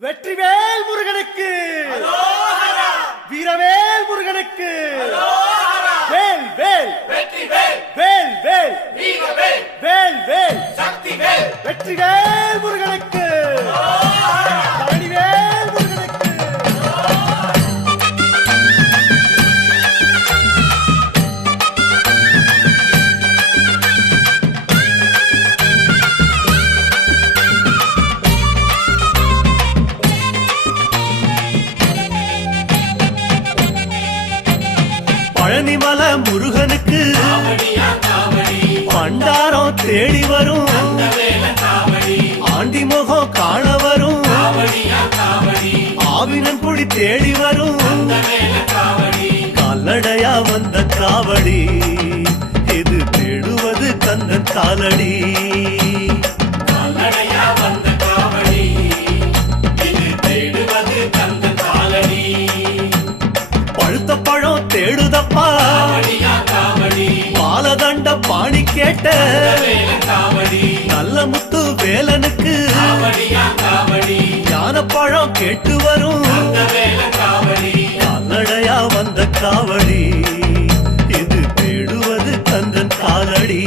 வெற்றிவேல் முருகனுக்கு வீரவேல் முருகனுக்கு வேல் வேல் வெற்றிவேல் வேல் வேல் வீரவேல் வேல் வேல் சக்திவேல் வெற்றிவேல் முருகனுக்கு பழனிவேல் முருகனுக்கு பழனிமல முருகனுக்கு காவடியா காவடி பண்டாரம் தேடி வரும் வேல காவடி ஆண்டி முகம் காண வரும் காவடியா காவடி ஆவினன் குடி தேடி வரும் வேல காவடி கால்நடையா வந்த காவடி இது தேடுவது கந்தன் காலடி கால்நடையா வந்த காவடி இது தேடுவது கந்த காலடி பழுத்த பழம் தேடுதப்பா காவடியா காவடி பாலதண்ட பாணி கேட்ட வேல காவடி நல்ல முத்து வேலனுக்கு காவடியா காவடி ஞானப்பழம் கேட்டு வரும் வேல காவடி கால்நடையா வந்த காவடி இது தேடுவது கந்தன் காலடி